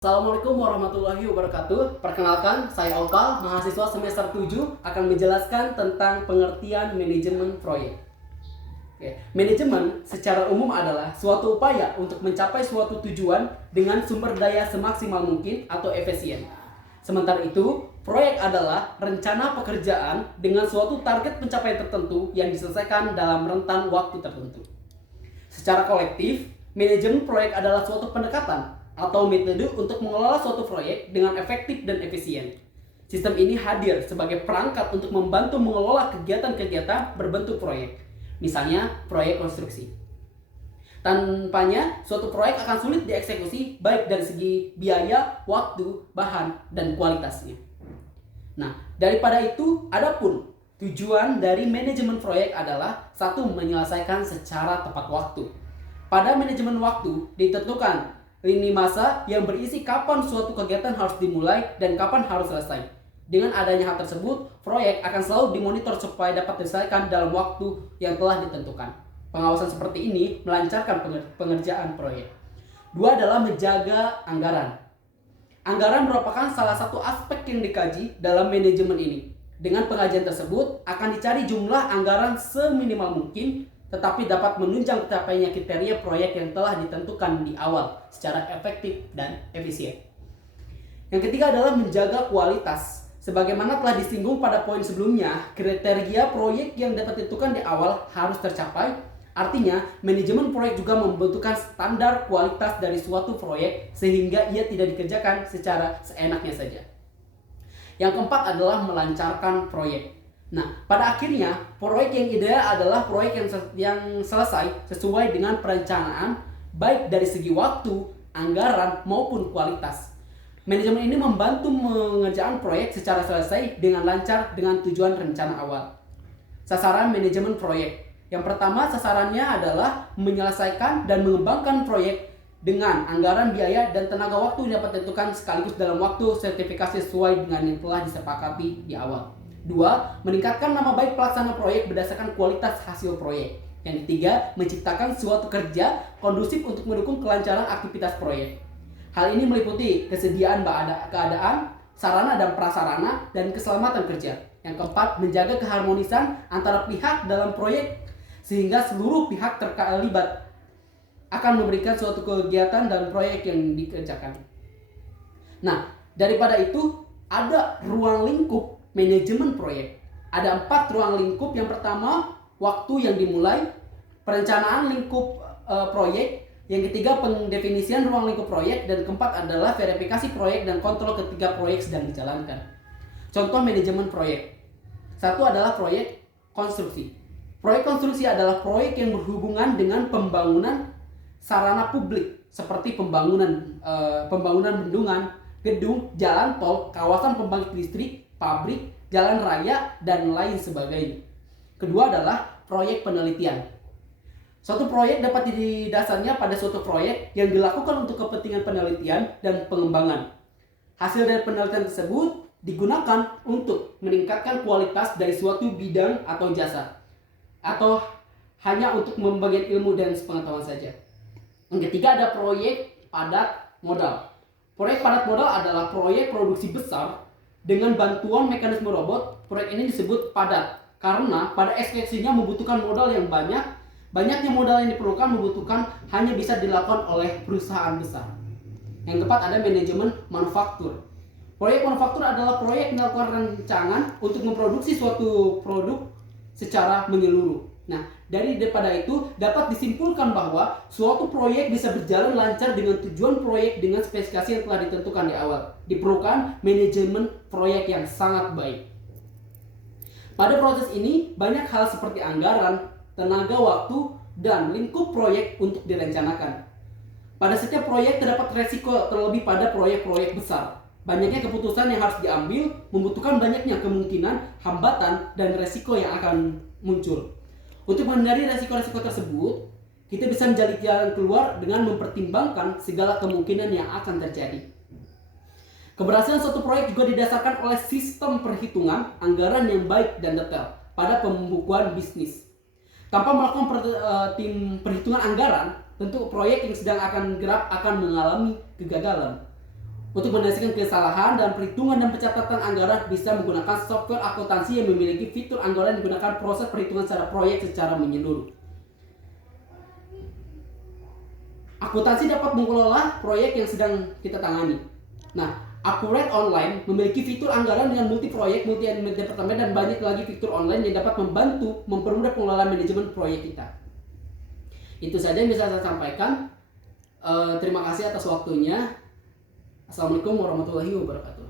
Assalamualaikum warahmatullahi wabarakatuh. Perkenalkan, saya Opal, mahasiswa semester 7 akan menjelaskan tentang pengertian manajemen proyek. Manajemen secara umum adalah suatu upaya untuk mencapai suatu tujuan dengan sumber daya semaksimal mungkin atau efisien. Sementara itu, proyek adalah rencana pekerjaan dengan suatu target pencapaian tertentu yang diselesaikan dalam rentan waktu tertentu. Secara kolektif, manajemen proyek adalah suatu pendekatan atau metode untuk mengelola suatu proyek dengan efektif dan efisien. Sistem ini hadir sebagai perangkat untuk membantu mengelola kegiatan-kegiatan berbentuk proyek, misalnya proyek konstruksi. Tanpanya, suatu proyek akan sulit dieksekusi baik dari segi biaya, waktu, bahan, dan kualitasnya. Nah, daripada itu, adapun tujuan dari manajemen proyek adalah satu, menyelesaikan secara tepat waktu. Pada manajemen waktu ditentukan lini masa yang berisi kapan suatu kegiatan harus dimulai dan kapan harus selesai. Dengan adanya hal tersebut, proyek akan selalu dimonitor supaya dapat diselesaikan dalam waktu yang telah ditentukan. Pengawasan seperti ini melancarkan pengerjaan proyek. Dua adalah menjaga anggaran. Anggaran merupakan salah satu aspek yang dikaji dalam manajemen ini. Dengan pengajian tersebut, akan dicari jumlah anggaran seminimal mungkin tetapi dapat menunjang tercapainya kriteria proyek yang telah ditentukan di awal secara efektif dan efisien. Yang ketiga adalah menjaga kualitas. Sebagaimana telah disinggung pada poin sebelumnya, kriteria proyek yang dapat ditentukan di awal harus tercapai. Artinya, manajemen proyek juga membutuhkan standar kualitas dari suatu proyek sehingga ia tidak dikerjakan secara seenaknya saja. Yang keempat adalah melancarkan proyek. Nah, pada akhirnya, proyek yang ideal adalah proyek yang selesai sesuai dengan perencanaan, baik dari segi waktu, anggaran, maupun kualitas. Manajemen ini membantu mengerjakan proyek secara selesai dengan lancar dengan tujuan rencana awal. Sasaran manajemen proyek. Yang pertama, sasarannya adalah menyelesaikan dan mengembangkan proyek dengan anggaran, biaya, dan tenaga waktu yang dapat ditentukan sekaligus dalam waktu sertifikasi sesuai dengan yang telah disepakati di awal. Dua, meningkatkan nama baik pelaksana proyek berdasarkan kualitas hasil proyek. Yang ketiga, menciptakan suatu kerja kondusif untuk mendukung kelancaran aktivitas proyek. Hal ini meliputi kesediaan keadaan, sarana dan prasarana, dan keselamatan kerja. Yang keempat, menjaga keharmonisan antara pihak dalam proyek sehingga seluruh pihak terlibat akan memberikan suatu kegiatan dan proyek yang dikerjakan. Nah, daripada itu ada ruang lingkup manajemen proyek. Ada 4 ruang lingkup. Yang pertama, waktu yang dimulai, perencanaan lingkup proyek. Yang ketiga, pendefinisian ruang lingkup proyek. Dan keempat adalah verifikasi proyek dan kontrol ketika proyek sedang dijalankan. Contoh manajemen proyek. Satu adalah proyek konstruksi. Proyek konstruksi adalah proyek yang berhubungan dengan pembangunan sarana publik seperti pembangunan bendungan, gedung, jalan tol, kawasan pembangkit listrik, pabrik, jalan raya, dan lain sebagainya. Kedua adalah proyek penelitian. Suatu proyek dapat didasarnya pada suatu proyek yang dilakukan untuk kepentingan penelitian dan pengembangan. Hasil dari penelitian tersebut digunakan untuk meningkatkan kualitas dari suatu bidang atau jasa, atau hanya untuk membagikan ilmu dan pengetahuan saja. Yang ketiga ada proyek padat modal. Proyek padat modal adalah proyek produksi besar dengan bantuan mekanisme robot. Proyek ini disebut padat karena pada eksekusinya membutuhkan modal yang banyak. Banyaknya modal yang diperlukan membutuhkan hanya bisa dilakukan oleh perusahaan besar. Yang keempat ada manajemen manufaktur. Proyek manufaktur adalah proyek melakukan rancangan untuk memproduksi suatu produk secara menyeluruh. Nah, daripada itu dapat disimpulkan bahwa suatu proyek bisa berjalan lancar dengan tujuan proyek dengan spesifikasi yang telah ditentukan di awal. Diperlukan manajemen proyek yang sangat baik. Pada proses ini banyak hal seperti anggaran, tenaga waktu, dan lingkup proyek untuk direncanakan. Pada setiap proyek terdapat resiko, terlebih pada proyek-proyek besar. Banyaknya keputusan yang harus diambil membutuhkan banyaknya kemungkinan, hambatan, dan resiko yang akan muncul. Untuk menghindari resiko-resiko tersebut, kita bisa mencari jalan keluar dengan mempertimbangkan segala kemungkinan yang akan terjadi. Keberhasilan suatu proyek juga didasarkan oleh sistem perhitungan anggaran yang baik dan detail pada pembukuan bisnis. Tanpa melakukan perhitungan anggaran, tentu proyek yang sedang akan gerak akan mengalami kegagalan. Untuk menyelesaikan kesalahan dan perhitungan dan pencatatan anggaran bisa menggunakan software akuntansi yang memiliki fitur anggaran yang digunakan proses perhitungan secara proyek secara menyeluruh. Akuntansi dapat mengelola proyek yang sedang kita tangani. Nah, Accurate Online memiliki fitur anggaran dengan multi proyek, multi departemen, dan banyak lagi fitur online yang dapat membantu mempermudah pengelolaan manajemen proyek kita. Itu saja yang bisa saya sampaikan. Terima kasih atas waktunya. Assalamualaikum warahmatullahi wabarakatuh.